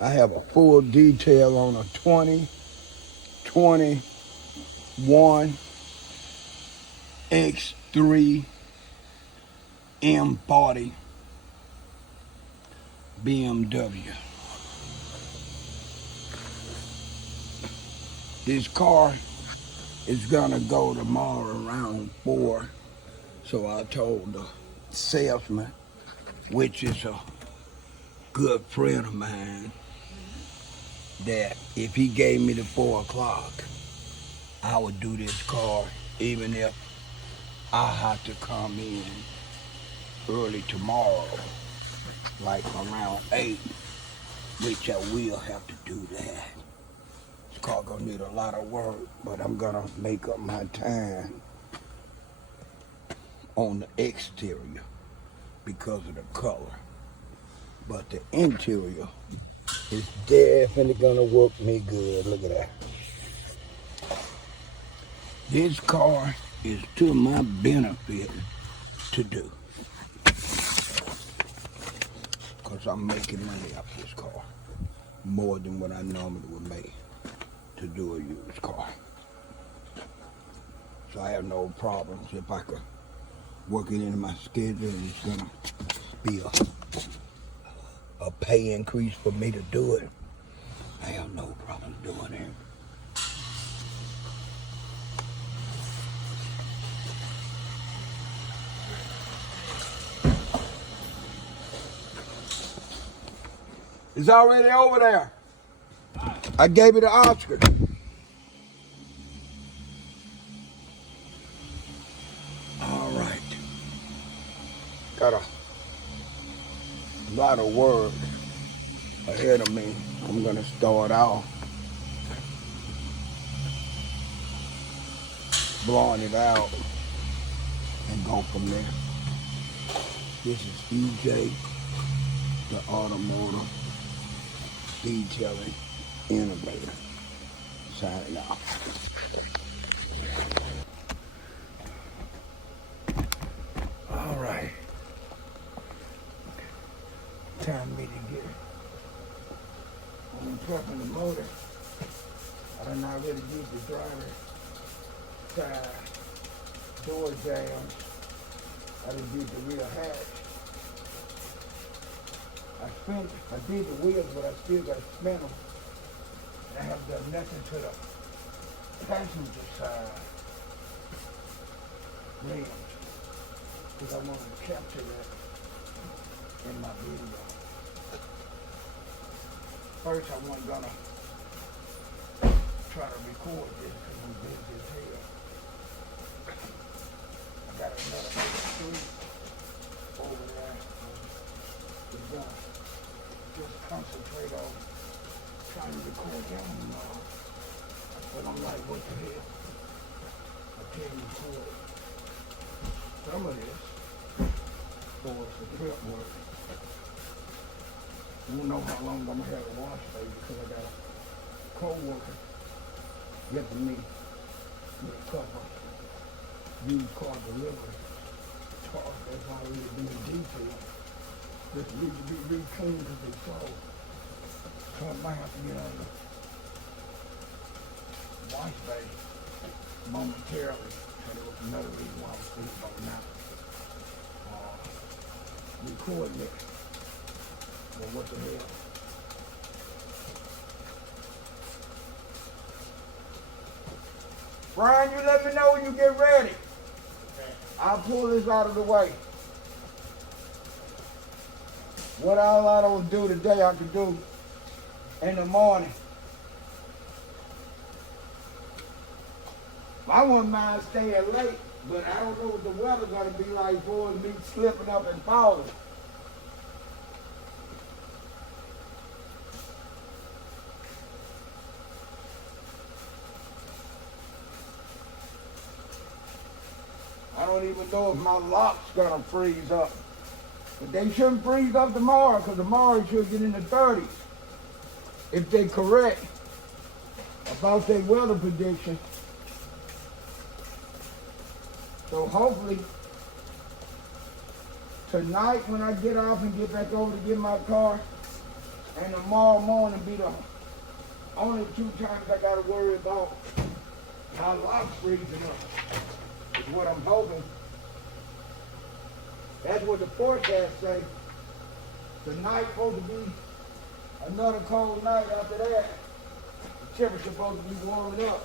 I have a full detail on a 2021 X3 M40 BMW. This car is gonna go tomorrow around 4. So I told the salesman, which is a good friend of mine, that if he gave me the 4 o'clock, I would do this car even if I have to come in early tomorrow, like around 8, which I will have to do that. This car gonna need a lot of work, but I'm gonna make up my time on the exterior because of the color. But the interior is definitely gonna work me good. Look at that. This car is to my benefit to do, because I'm making money off this car more than what I normally would make to do a used car. So I have no problems. If I could work it into my schedule and it's gonna be a pay increase for me to do it, I have no problem doing it. It's already over there. I gave it to Oscar. All right. Got a lot of work ahead of me. I'm gonna start out blowing it out and go from there. This is EJ, the automotive detailing innovator, signing off. All right. Time me to get it. I'm prepping the motor. I done already did the driver side door jams. I done did the rear hatch. I did the wheels, but I still got to spin them. And I haven't done nothing to the passenger side rims, because I wanted to capture that in my video. First, I wasn't gonna try to record this because I'm busy as hell. I got another street over there. It's gonna just concentrate on trying to record them. But I'm like, what the hell? I can't record some of this for the prep work. I don't know how long I'm gonna have a wash day because I got a co-worker helping me with a couple used car delivery cars that's already been detailed. Just need to be re-cleaned because they sold. So I might have to get on the wash bay momentarily. And it was another reason why I was thinking about not recording it. But what the hell? Brian, you let me know when you get ready. I'll pull this out of the way. What all I don't do today, I can do in the morning. I wouldn't mind staying late, but I don't know what the weather's gonna be like for me slipping up and falling. I don't even know if my lock's gonna freeze up. But they shouldn't freeze up tomorrow, because tomorrow it should get in the 30s. If they correct about their weather prediction. So hopefully tonight when I get off and get back over to get my car and tomorrow morning be the only 2 times I gotta worry about my locks freezing up. Is what I'm hoping. That's what the forecast say. Tonight supposed to be another cold night after that. The temperature supposed to be warming up.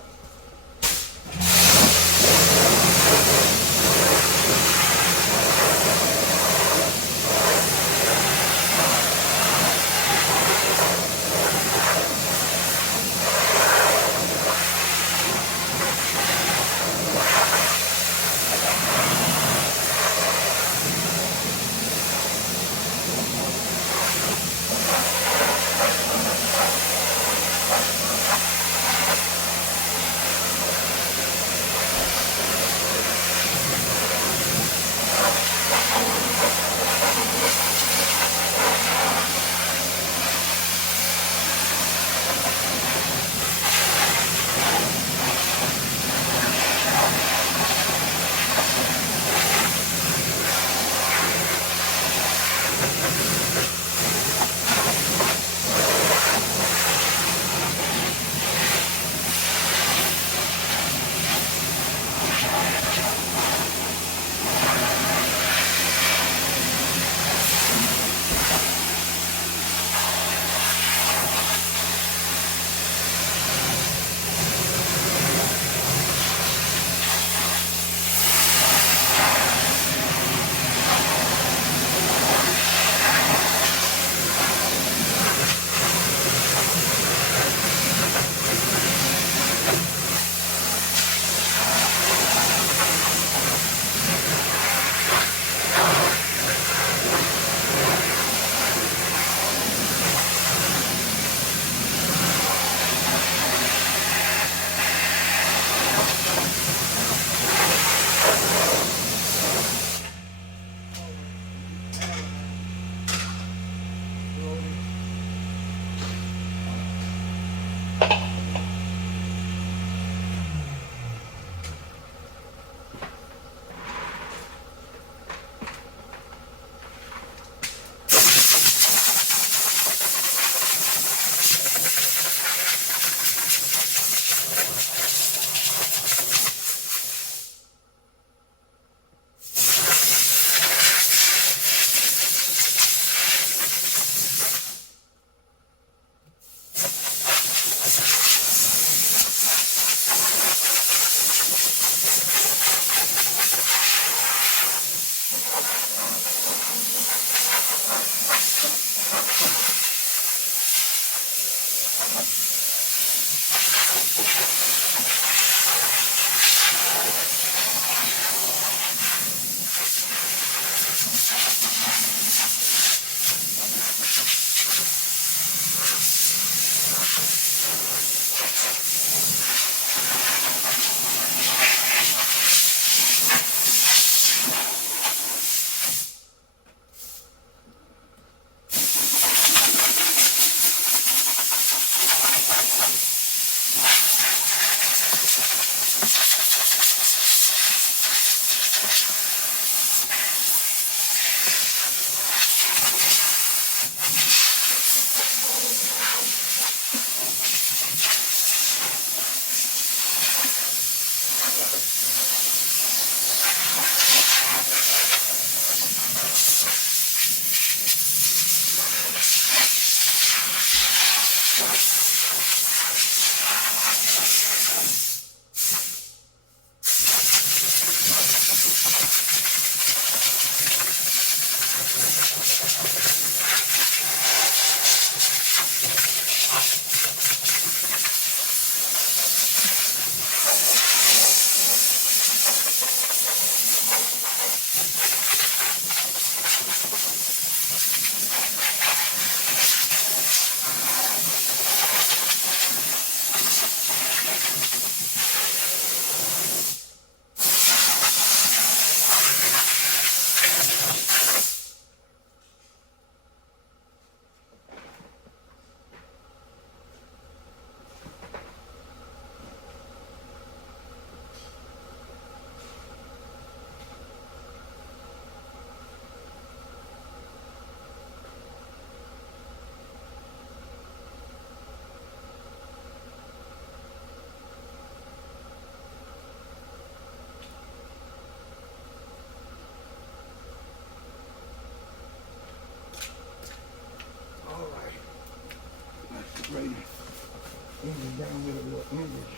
down with a little English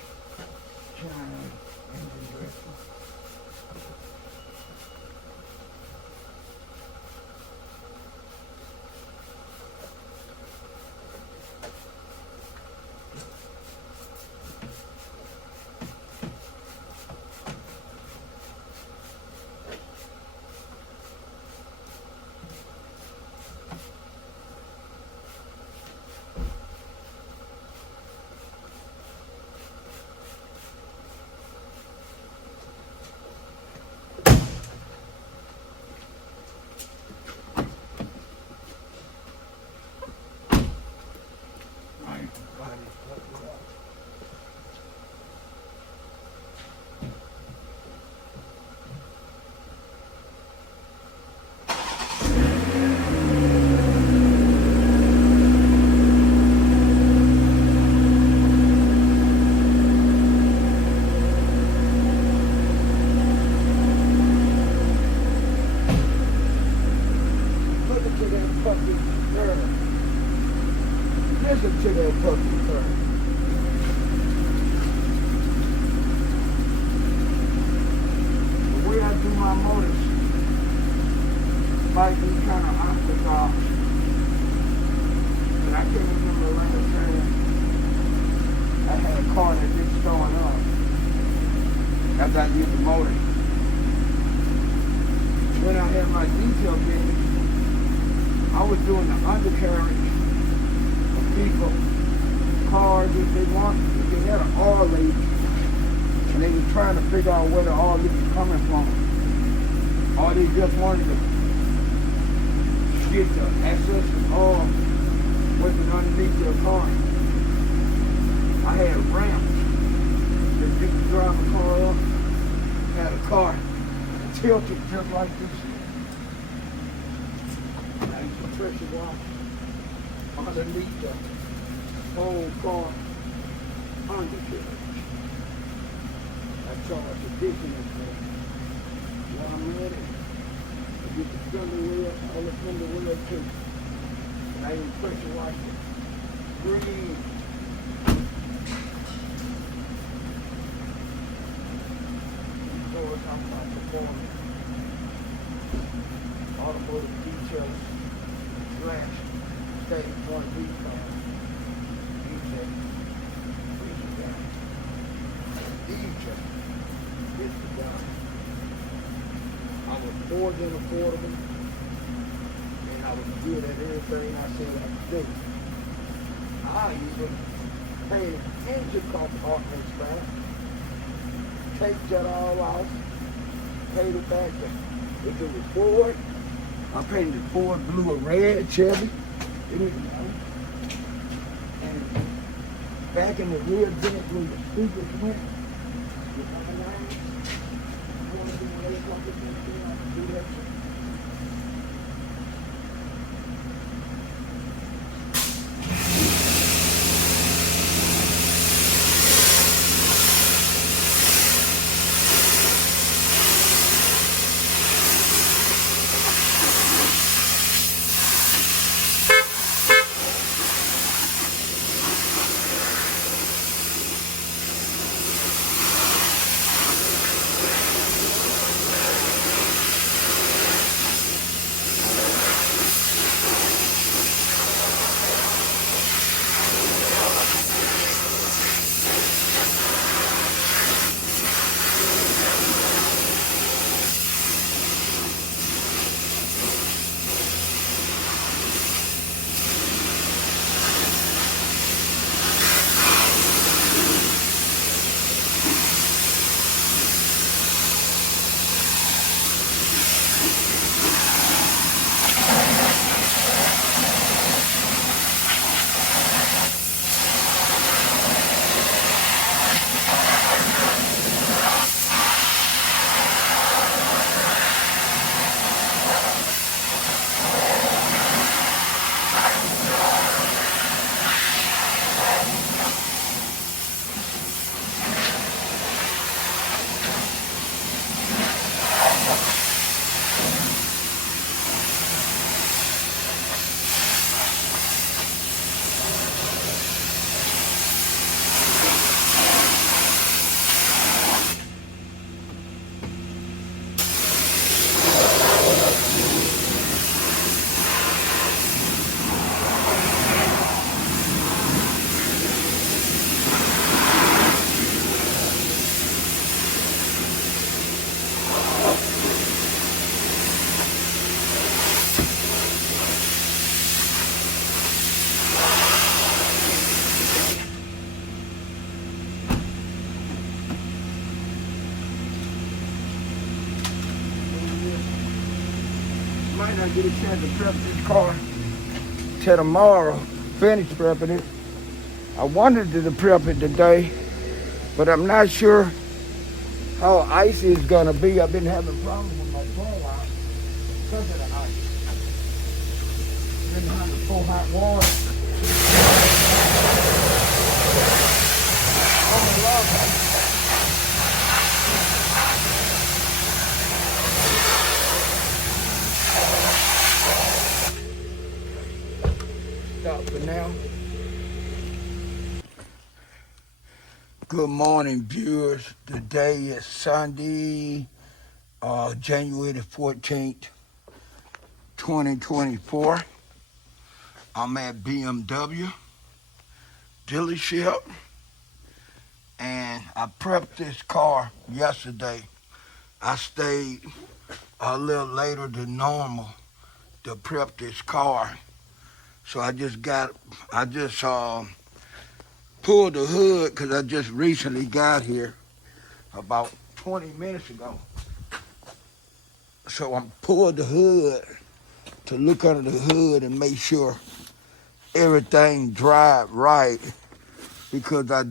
China engine dressing. Listen to that puppy purr. The way I do my motors might be kind of unorthodox. But I can't remember the last time I had a car that didn't start up after I did the motor. When I had my detail business, I was doing the undercarriage of people, cars if they wanted. If they had an oil leak and they were trying to figure out where the oil leak was coming from, or they just wanted to get the access to oil with it underneath their car. I had ramps that you could drive a car up, had a car tilted just like this. Pressure wash underneath the whole car undercarriage. I charge additional for it. When I'm ready, I get the fender wheel, all the fender wheel too. And I even pressure wash it. Green. So it's talking about performance. Automotive details. Flash, steady point DeCon, I was more than affordable, and I was good at everything I said I could do. I even painted engine compartments back, take that all off, paid it back. If it was Ford, I painted Ford blue or red Chevy. It didn't matter. And back in the rear vent when the speakers went, with my lines, I want to do my legs like this, I can do that too. I get a chance to prep this car till tomorrow, finish prepping it. I wanted to prep it today, but I'm not sure how icy it's gonna be. I've been having problems with my car wash because of the ice. Been having to pour hot water. Oh, I love it. Stop for now. Good morning, viewers. Today is Sunday, January the 14th, 2024. I'm at BMW dealership, and I prepped this car yesterday. I stayed a little later than normal to prep this car. So I just pulled the hood because I just recently got here about 20 minutes ago. So I pulled the hood to look under the hood and make sure everything dried right, because I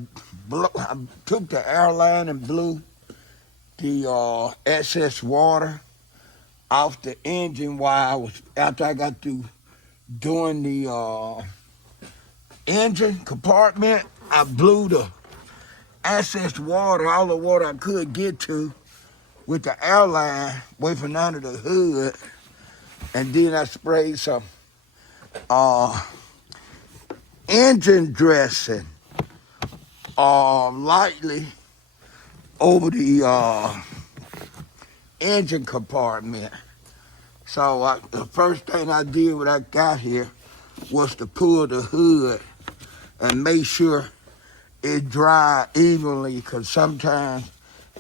took the airline and blew the excess water off the engine while after I got through doing the engine compartment. I blew the excess water, all the water I could get to, with the airline way from under the hood, and then I sprayed some engine dressing lightly over the engine compartment. So the first thing I did when I got here was to pull the hood and make sure it dried evenly, because sometimes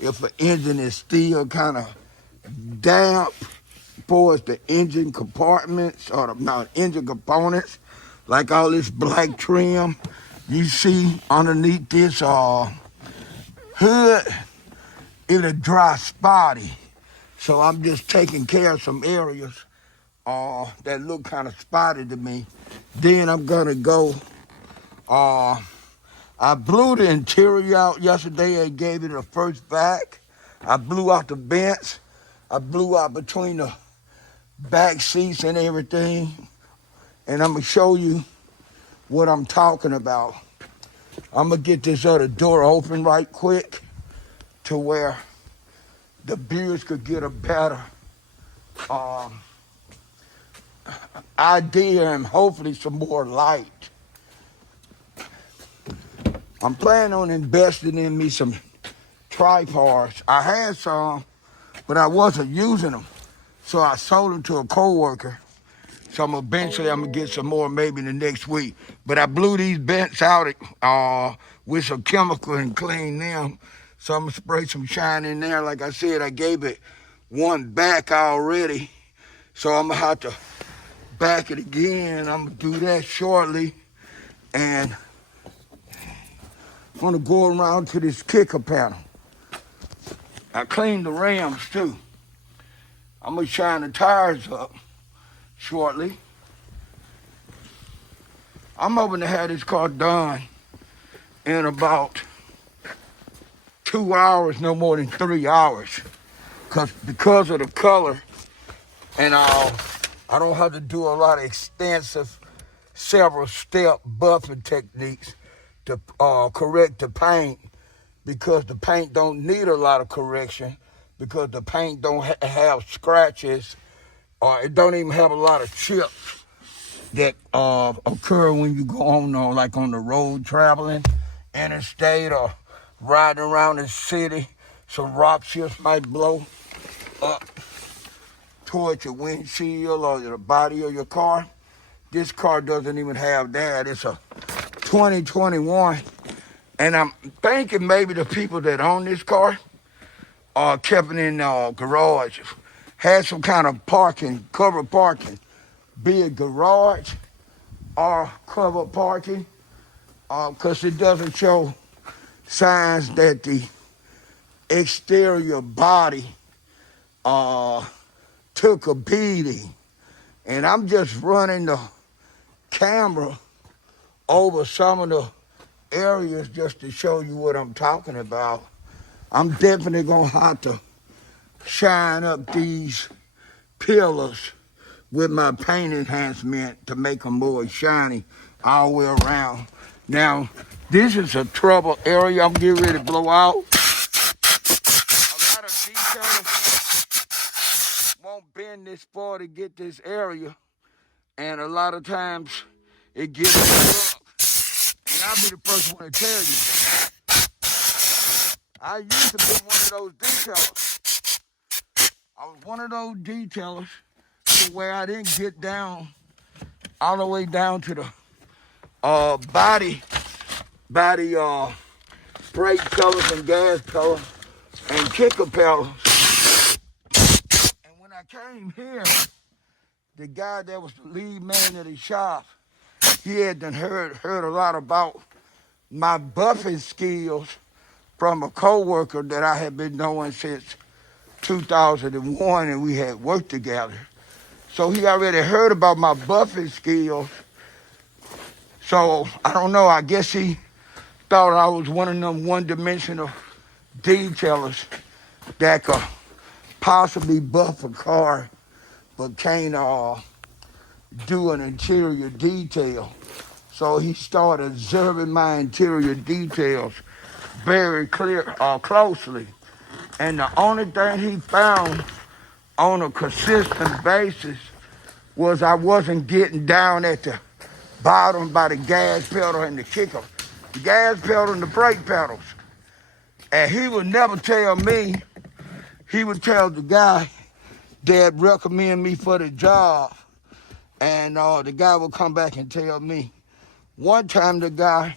if an engine is still kind of damp towards the engine compartments or engine components, like all this black trim you see underneath this hood, it'll dry spotty. So I'm just taking care of some areas that look kind of spotty to me. Then I'm gonna go, I blew the interior out yesterday and gave it a first vac. I blew out the vents. I blew out between the back seats and everything. And I'm gonna show you what I'm talking about. I'm gonna get this other door open right quick to where the viewers could get a better idea and hopefully some more light. I'm planning on investing in me some tripods. I had some, but I wasn't using them. So I sold them to a coworker. So eventually I'm gonna get some more maybe the next week. But I blew these vents out with some chemical and cleaned them. So I'm gonna spray some shine in there. Like I said, I gave it one back already. So I'm gonna have to back it again. I'm gonna do that shortly. And I'm gonna go around to this kicker panel. I cleaned the rims too. I'm gonna shine the tires up shortly. I'm hoping to have this car done in about 2 hours, no more than 3 hours. Because of the color and all, I don't have to do a lot of extensive several step buffing techniques to correct the paint, because the paint don't need a lot of correction, because the paint don't have scratches, or it don't even have a lot of chips that occur when you go on like on the road traveling interstate or riding around the city. Some rock chips might blow up towards your windshield or the body of your car. This car doesn't even have that. It's a 2021, and I'm thinking maybe the people that own this car kept it in garages, had some kind of parking, covered parking, be it garage or covered parking, because it doesn't show signs that the exterior body took a beating. And I'm just running the camera over some of the areas just to show you what I'm talking about. I'm definitely gonna have to shine up these pillars with my paint enhancement to make them more shiny all the way around. Now, this is a trouble area I'm getting ready to blow out. A lot of detailers won't bend this far to get this area, and a lot of times it gets stuck. And I'll be the first one to tell you, I used to be one of those detailers. I was one of those detailers to where I didn't get down all the way down to the body brake pellets and gas pellets and kicker pellets. And when I came here, the guy that was the lead man of the shop, he had done heard a lot about my buffing skills from a co-worker that I had been knowing since 2001, and we had worked together. So he already heard about my buffing skills. So I don't know, I guess he thought I was one of them one-dimensional detailers that could possibly buff a car but can't do an interior detail. So he started observing my interior details very closely. And the only thing he found on a consistent basis was I wasn't getting down at the bottom by the gas pedal and the kicker. The gas pedal and the brake pedals. And he would never tell me, he would tell the guy that recommend me for the job. And the guy would come back and tell me. One time the guy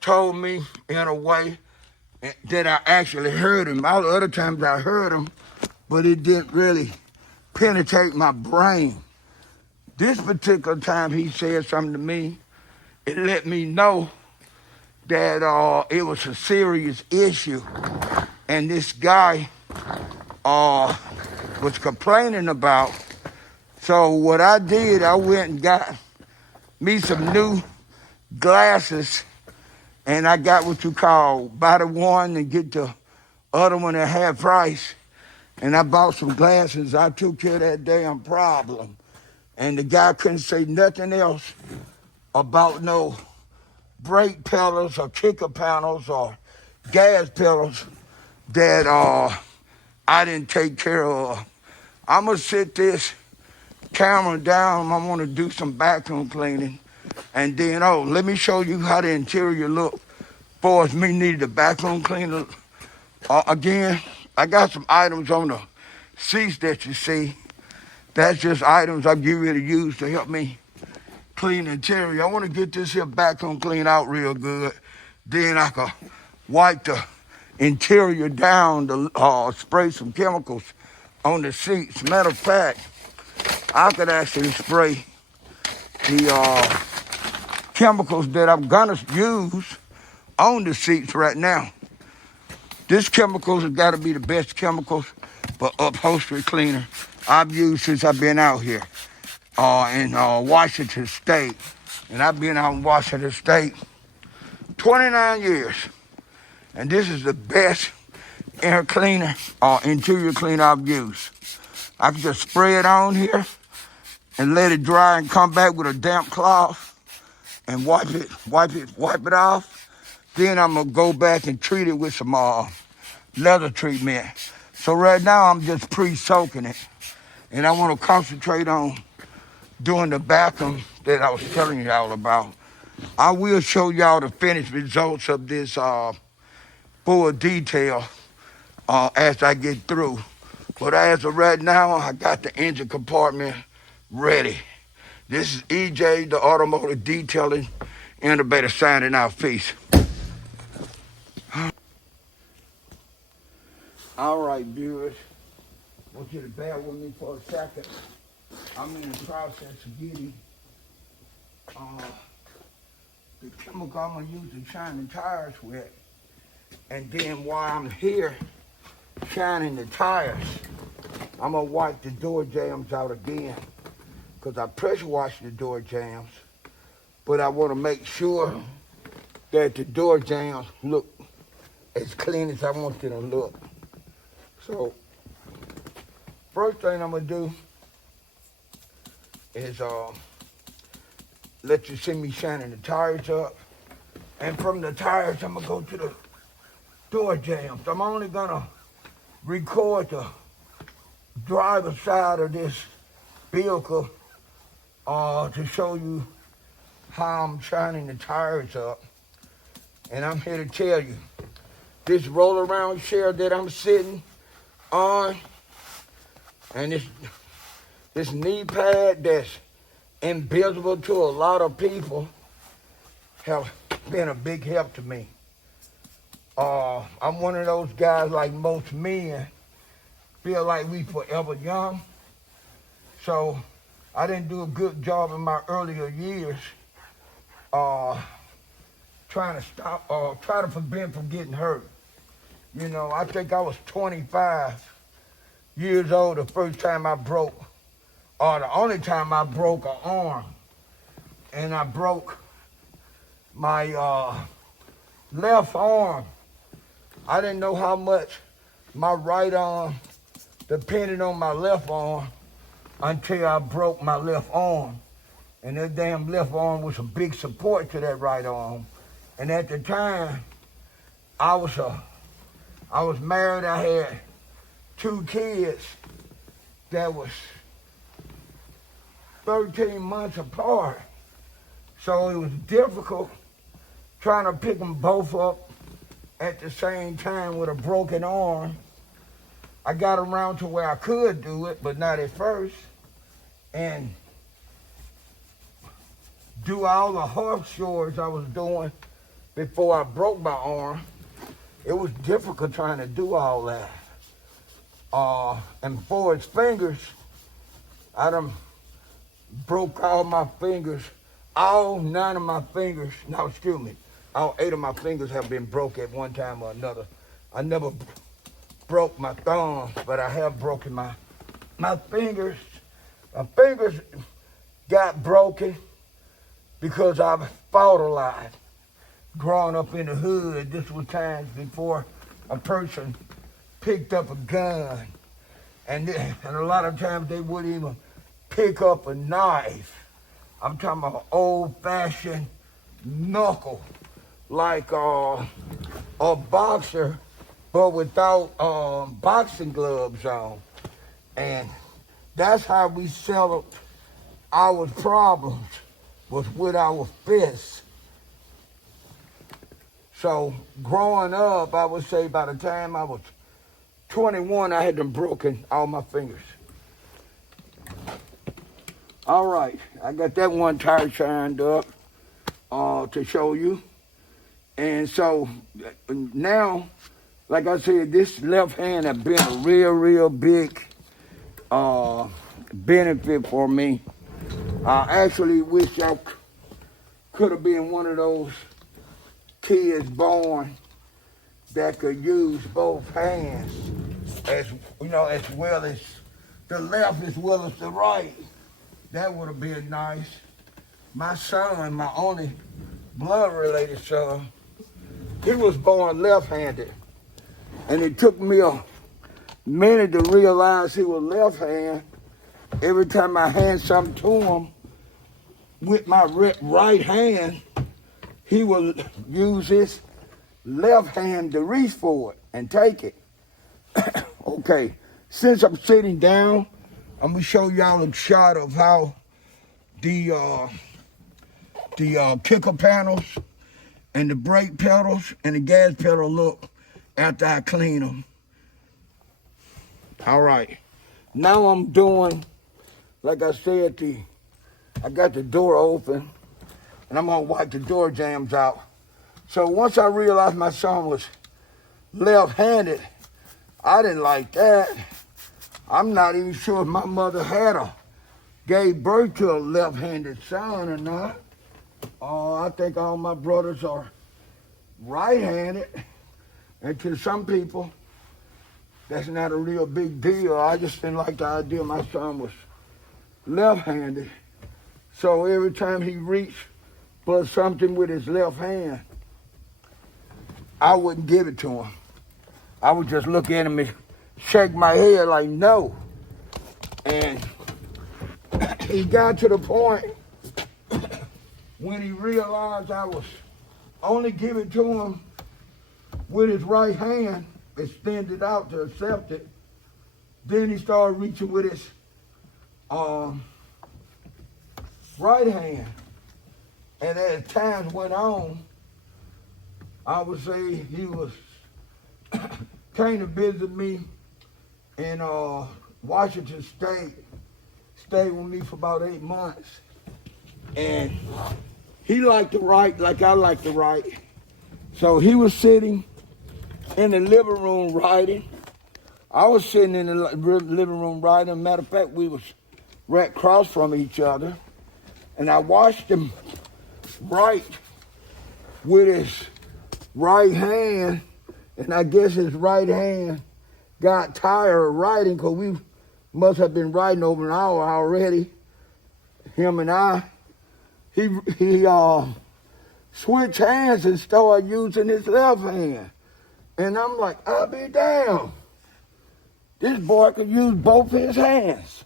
told me in a way that I actually heard him. All the other times I heard him, but it didn't really penetrate my brain. This particular time he said something to me, it let me know that it was a serious issue. And this guy was complaining about. So what I did, I went and got me some new glasses, and I got what you call buy the one and get the other one at half price. And I bought some glasses. I took care of that damn problem. And the guy couldn't say nothing else about no brake pedals or kicker panels or gas pedals that I didn't take care of. I'm gonna sit this camera down. I'm gonna do some vacuum cleaning. And then, let me show you how the interior look for us. Me needed a vacuum cleaner. Again, I got some items on the seats that you see. That's just items I'm getting ready to use to help me clean the interior. I want to get this here vacuum clean out real good. Then I can wipe the interior down to spray some chemicals on the seats. Matter of fact, I could actually spray the chemicals that I'm gonna use on the seats right now. This chemicals has got to be the best chemicals for upholstery cleaner I've used since I've been out here in Washington State. And I've been out in Washington State 29 years. And this is the best air cleaner or interior cleaner I've used. I can just spray it on here and let it dry and come back with a damp cloth and wipe it off. Then I'm gonna go back and treat it with some leather treatment. So right now I'm just pre-soaking it. And I wanna concentrate on doing the vacuum that I was telling y'all about. I will show y'all the finished results of this full detail as I get through. But as of right now, I got the engine compartment ready. This is EJ, the Automotive Detailing Innovator, signing out. Peace. All right, viewers. I want you to bear with me for a second. I'm in the process of getting the chemical I'm going to use to shine the tires with. And then while I'm here shining the tires, I'm going to wipe the door jambs out again because I pressure wash the door jambs, but I want to make sure that the door jambs look as clean as I want them to look. So first thing I'm gonna do is let you see me shining the tires up, and from the tires I'm gonna go to the door jambs. I'm only gonna record the driver's side of this vehicle to show you how I'm shining the tires up. And I'm here to tell you, this roll around chair that I'm sitting on, and this knee pad that's invisible to a lot of people have been a big help to me. I'm one of those guys, like most men, feel like we forever young. So I didn't do a good job in my earlier years trying to prevent from getting hurt. You know, I think I was 25 years old the first time I broke, or the only time I broke an arm. And I broke my left arm. I didn't know how much my right arm depended on my left arm until I broke my left arm. And that damn left arm was a big support to that right arm. And at the time, I was married. I had 2 kids that was 13 months apart. So it was difficult trying to pick them both up at the same time with a broken arm. I got around to where I could do it, but not at first. And do all the horse chores I was doing before I broke my arm. It was difficult trying to do all that. And for his fingers, I done broke all my fingers. All 9 of my fingers, no, excuse me, all 8 of my fingers have been broke at one time or another. I never broke my thumb, but I have broken my fingers. My fingers got broken because I fought a lot. Growing up in the hood, this was times before a person picked up a gun. And a lot of times they wouldn't even pick up a knife. I'm talking about old-fashioned knuckle, like a boxer, but without boxing gloves on. And that's how we settled our problems, was with our fists. So growing up, I would say by the time I was 21, I had them broken all my fingers. All right, I got that one tire shined up to show you. And so now, like I said, this left hand has been a real big benefit for me. I actually wish I could have been one of those kids born that could use both hands, as you know, as well as the left as well as the right. That would have been nice. My son, my only blood-related son, he was born left-handed. And it took me a minute to realize he was left-handed. Every time I hand something to him with my right hand, he would use his left hand to reach for it and take it. Okay, since I'm sitting down, I'm gonna show y'all a shot of how the kicker panels and the brake pedals and the gas pedal look after I clean them. All right, now I'm doing, like I said, I got the door open and I'm gonna wipe the door jambs out. So once I realized my son was left-handed, I didn't like that. I'm not even sure if my mother gave birth to a left-handed son or not. I think all my brothers are right-handed. And to some people, that's not a real big deal. I just didn't like the idea my son was left-handed. So every time he reached for something with his left hand, I wouldn't give it to him. I would just look at him and shake my head like no. And he got to the point when he realized I was only giving to him with his right hand extended out to accept it. Then he started reaching with his right hand. And as time went on, I would say he was came to visit me in Washington State, stayed with me for about 8 months. And he liked to write like I like to write. So he was sitting in the living room writing. I was sitting in the living room writing. Matter of fact, we was right across from each other. And I watched him write with his right hand. And I guess his right hand got tired of writing because we must have been writing over an hour already, him and I. He switched hands and started using his left hand. And I'm like, I'll be damned. This boy could use both his hands.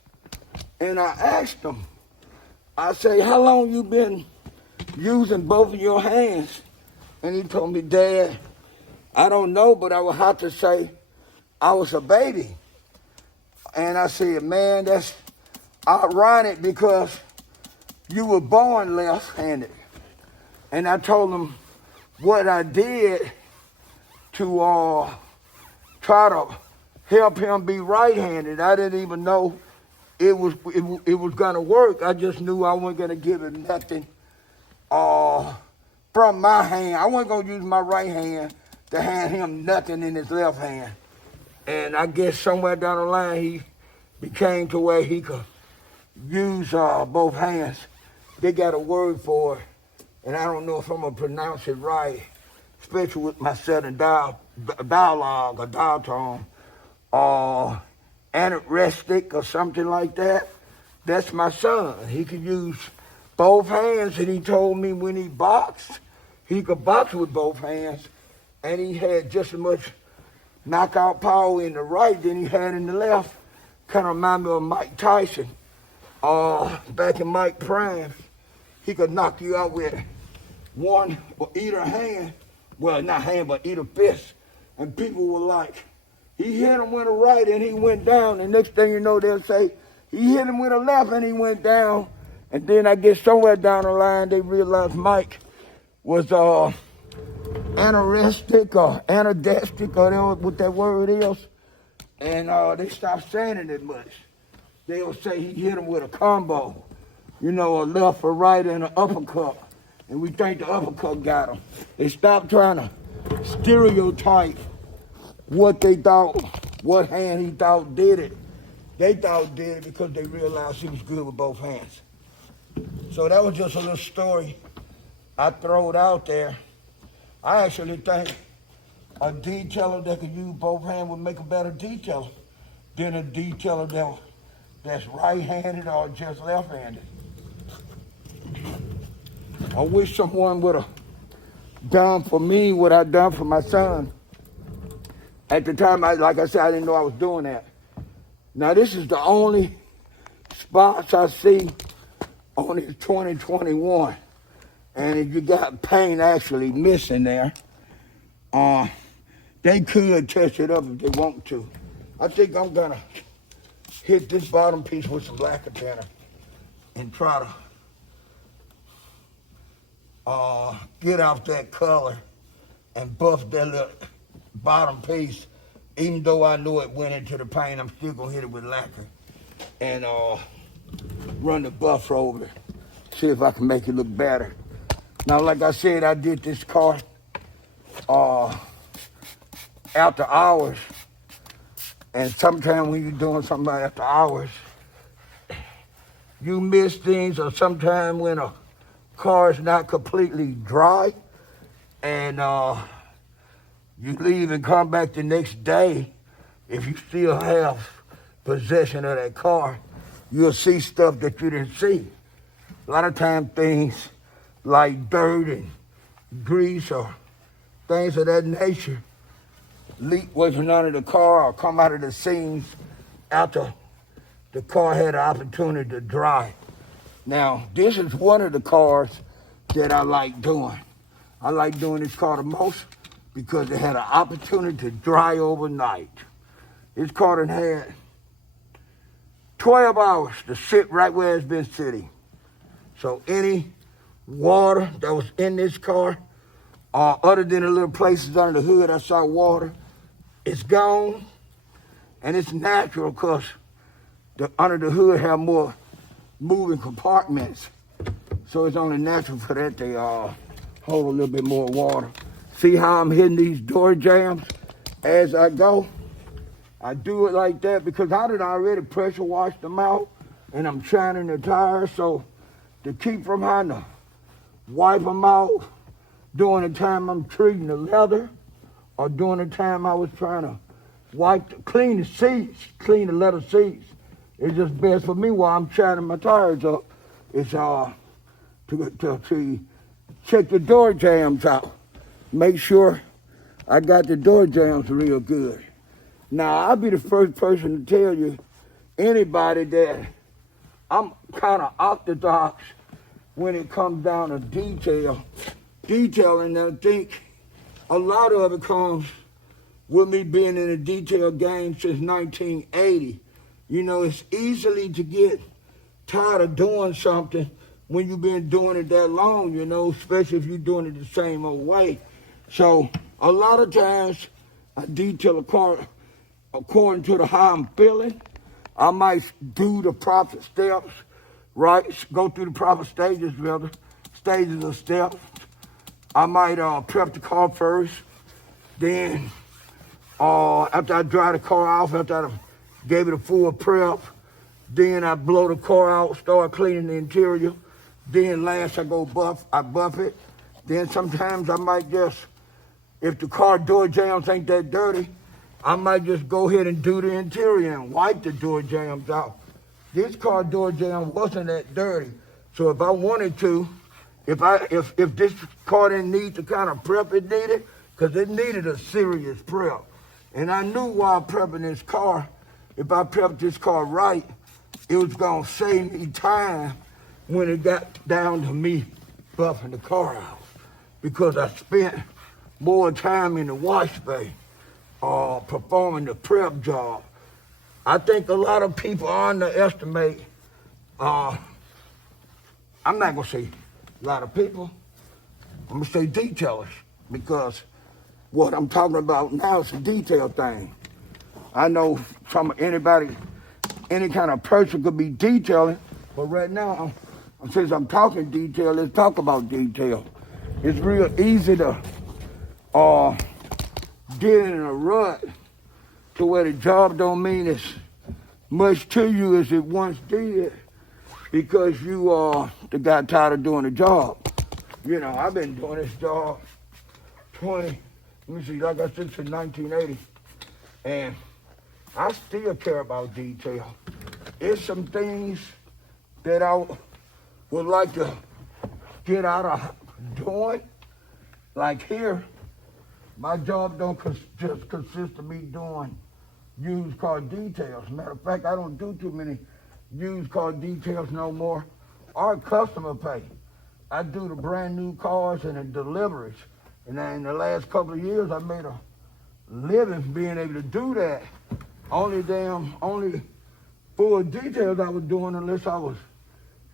And I asked him, I say, how long you been using both of your hands? And he told me, Dad, I don't know, but I would have to say I was a baby. And I said, man, that's ironic because you were born left-handed. And I told him what I did to try to help him be right-handed. I didn't even know it was gonna work. I just knew I wasn't gonna give him nothing from my hand. I wasn't gonna use my right hand to hand him nothing in his left hand. And I guess somewhere down the line he became to where he could use both hands. They got a word for it, and I don't know if I'm gonna pronounce it right, especially with my southern dialogue or dial tone, anorestic or something like that. That's my son. He could use both hands, and he told me when he boxed, he could box with both hands, and he had just as much knockout power in the right than he had in the left. Kind of remind me of Mike Tyson. Back in Mike Prime, he could knock you out with one or either hand, well, not hand, but either fist. And people were like, he hit him with a right and he went down. And next thing you know, they'll say, he hit him with a left and he went down. And then I guess somewhere down the line, they realized Mike was anorestic or anodestic, or what that word is. And they stopped saying it as much. They'll say he hit him with a combo, you know, a left or right and an uppercut. And we think the uppercut got him. They stopped trying to stereotype what they thought, what hand he thought did it. They thought did it because they realized he was good with both hands. So that was just a little story I throw it out there. I actually think a detailer that could use both hands would make a better detailer than a detailer that's right-handed or just left-handed. I wish someone would have done for me what I done for my son. At the time, like I said, I didn't know I was doing that. Now, this is the only spots I see on this 2021. And if you got paint actually missing there, they could touch it up if they want to. I think I'm gonna hit this bottom piece with some lacquer thinner and try to get off that color and buff that little bottom piece. Even though I know it went into the paint, I'm still gonna hit it with lacquer and run the buff over it, see if I can make it look better. Now, like I said, I did this car after hours, and sometimes when you're doing something after hours, you miss things, or sometimes when a car is not completely dry, and you leave and come back the next day, if you still have possession of that car, you'll see stuff that you didn't see. A lot of times things like dirt and grease or things of that nature leak wasn't under the car or come out of the seams after the car had an opportunity to dry. Now, this is one of the cars that I like doing. I like doing this car the most because it had an opportunity to dry overnight. This car done had 12 hours to sit right where it's been sitting. So any water that was in this car, other than the little places under the hood I saw water, it's gone. And it's natural because under the hood have more moving compartments. So it's only natural for that to hold a little bit more water. See how I'm hitting these door jambs as I go? I do it like that because I did already pressure wash them out and I'm shining the tires, so to keep from having to wipe them out during the time I'm treating the leather or during the time I was trying to clean the seats, clean the leather seats. It's just best for me while I'm shining my tires up. It's to check the door jambs out. Make sure I got the door jambs real good. Now, I'll be the first person to tell you, anybody, that I'm kind of orthodox when it comes down to detailing. I think a lot of it comes with me being in the detail game since 1980. You know, it's easily to get tired of doing something when you've been doing it that long, you know, especially if you're doing it the same old way. So a lot of times I detail a car according to how I'm feeling. I might do the proper steps, right? Go through the proper stages of steps. I might prep the car first. Then after I dry the car off, after I gave it a full prep, then I blow the car out, start cleaning the interior. Then last I buff it. Then sometimes I might just, if the car door jambs ain't that dirty, I might just go ahead and do the interior and wipe the door jambs out. This car door jamb wasn't that dirty. So if I wanted to, if this car didn't need the kind of prep it needed, because it needed a serious prep. And I knew while prepping this car, if I prepped this car right, it was gonna save me time when it got down to me buffing the car out. Because I spent more time in the wash bay performing the prep job. I think a lot of people underestimate, I'm not gonna say a lot of people, I'm gonna say detailers, because what I'm talking about now is a detail thing. I know from anybody, any kind of person could be detailing, but right now, since I'm talking detail, let's talk about detail. It's real easy to get in a rut to where the job don't mean as much to you as it once did because you got tired of doing the job. You know, I've been doing this job like I said, since 1980, and I still care about detail. It's some things that I would like to get out of doing. Like here, my job don't just consist of me doing used car details. Matter of fact, I don't do too many used car details no more. Our customer pay. I do the brand new cars and the deliveries. And in the last couple of years, I made a living being able to do that. Only full details I was doing unless I was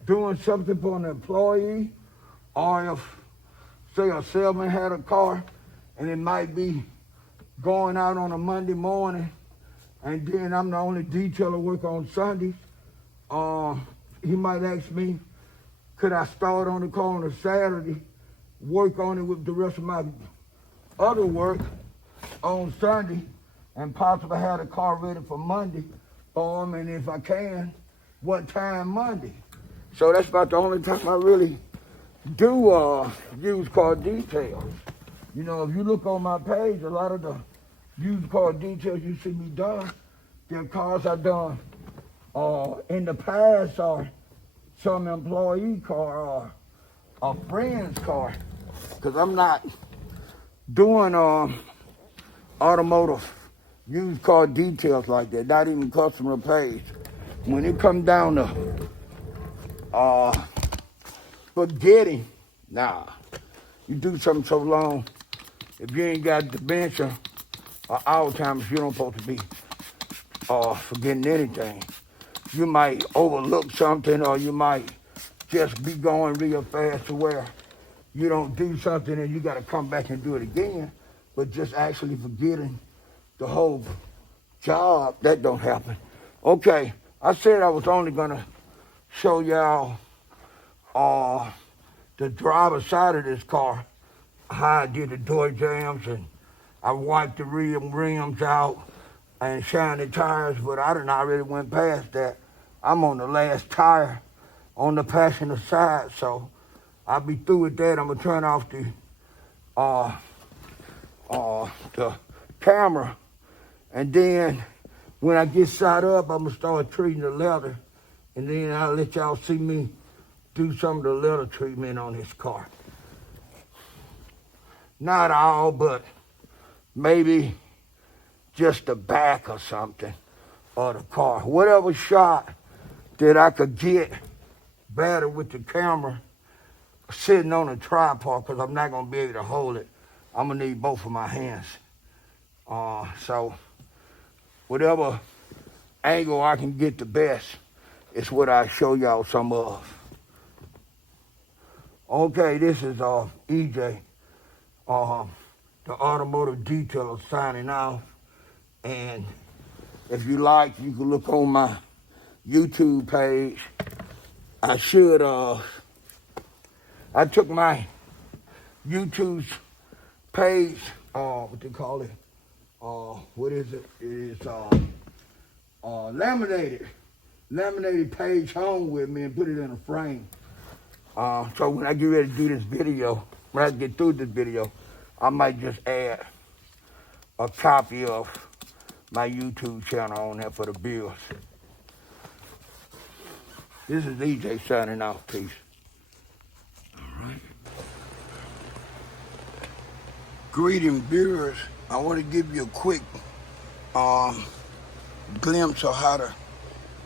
doing something for an employee, or if, say, a salesman had a car and it might be going out on a Monday morning, and then I'm the only detailer work on Sundays. He might ask me, could I start on the car on a Saturday, work on it with the rest of my other work on Sunday, and possibly have the car ready for Monday for him, and if I can, what time Monday? So that's about the only time I really do used car details. You know, if you look on my page, a lot of the used car details you see me done, they're cars I done In the past, some employee car or a friend's car, because I'm not doing automotive used car details like that, not even customer pays. When it comes down to forgetting, nah, you do something so long, if you ain't got dementia or Alzheimer's, you don't supposed to be forgetting anything. You might overlook something, or you might just be going real fast to where you don't do something and you got to come back and do it again. But just actually forgetting the whole job, that don't happen. Okay, I said I was only gonna show y'all the driver's side of this car, how I did the door jams, and I wiped the rims out and shined the tires, but I done already went past that. I'm on the last tire on the passenger side, so I'll be through with that. I'm gonna turn off the camera, and then when I get shot up, I'm gonna start treating the leather, and then I'll let y'all see me do some of the leather treatment on this car. Not all, but maybe just the back or something of the car. Whatever shot that I could get better with the camera sitting on a tripod, because I'm not going to be able to hold it. I'm going to need both of my hands. So whatever angle I can get the best is what I show y'all some of. Okay, this is EJ, the automotive detailer, signing off. And if you like, you can look on my YouTube page. I took my YouTube page, what they call it, what is it? It is laminated page home with me and put it in a frame. So when I get ready to do this video, when I get through this video, I might just add a copy of my YouTube channel on there for the bills. This is EJ signing off. Peace. All right. Greetings, viewers. I want to give you a quick glimpse of how the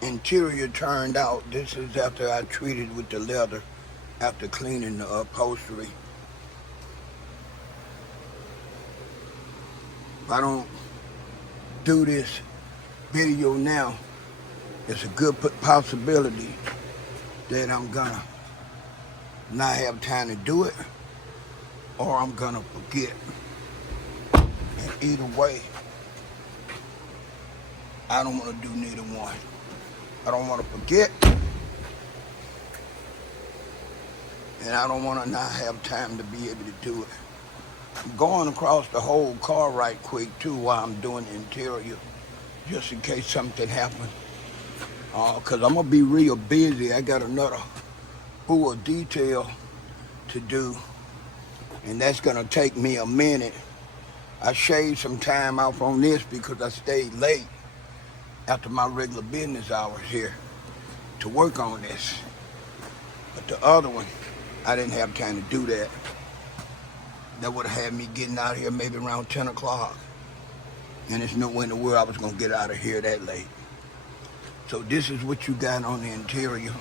interior turned out. This is after I treated with the leather, after cleaning the upholstery. If I don't do this video now, it's a good possibility that I'm gonna not have time to do it, or I'm gonna forget. And either way, I don't want to do neither one. I don't want to forget, and I don't want to not have time to be able to do it. I'm going across the whole car right quick too while I'm doing the interior, just in case something happens. Cause I'm gonna be real busy. I got another full detail to do, and that's gonna take me a minute. I shaved some time off on this because I stayed late after my regular business hours here to work on this. But the other one, I didn't have time to do that. That would have had me getting out of here maybe around 10 o'clock. And there's no way in the world I was gonna get out of here that late. So this is what you got on the interior.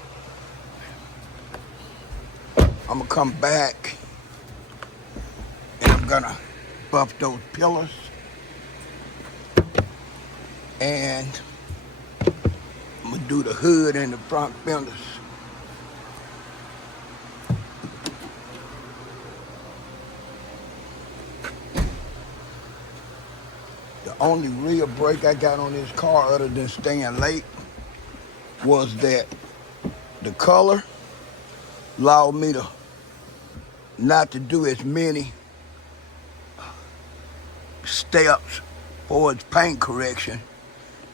I'm gonna come back and I'm gonna buff those pillars. And I'm gonna do the hood and the front fenders. The only real break I got on this car, other than staying late, was that the color allowed me to not to do as many steps for its paint correction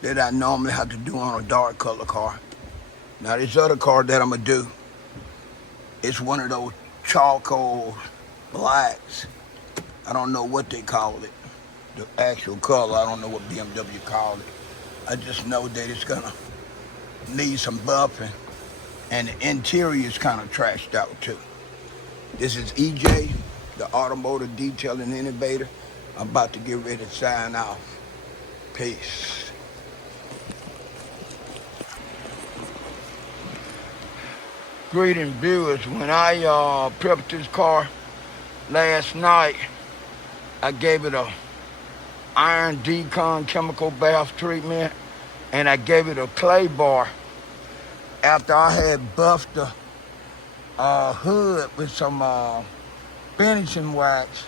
that I normally have to do on a dark color car. Now this other car that I'm gonna do, it's one of those charcoal blacks. I don't know what they call it, the actual color. I don't know what BMW called it. I just know that it's gonna needs some buffing, and the interior is kind of trashed out too. This is EJ, the automotive detailing innovator. I'm about to get ready to sign off. Peace. Greetings, viewers. When I prepped this car last night, I gave it a iron DeCon chemical bath treatment, and I gave it a clay bar after I had buffed the hood with some finishing wax.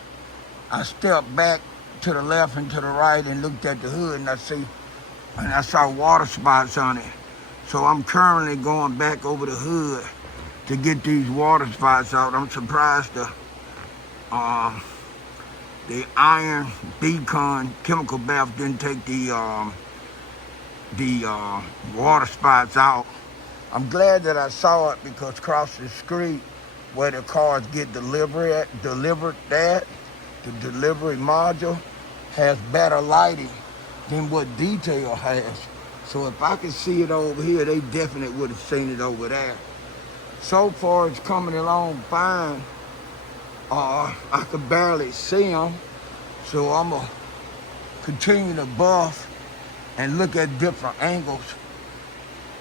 I stepped back to the left and to the right and looked at the hood, and I saw water spots on it. So I'm currently going back over the hood to get these water spots out. I'm surprised the iron DeCon chemical bath didn't take the water spots out. I'm glad that I saw it, because across the street where the cars get delivered at, the delivery module has better lighting than what detail has. So if I could see it over here, they definitely would have seen it over there. So far, it's coming along fine. I could barely see them, so I'm gonna continue to buff and look at different angles.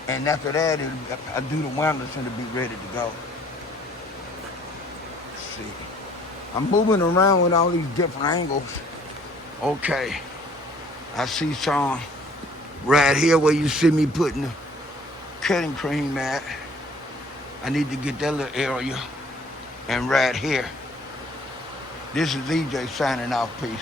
And after that, I do the windows and it'll be ready to go. Let's see. I'm moving around with all these different angles. Okay. I see some right here where you see me putting the cutting cream at. I need to get that little area. And right here. This is EJ signing off. Peace.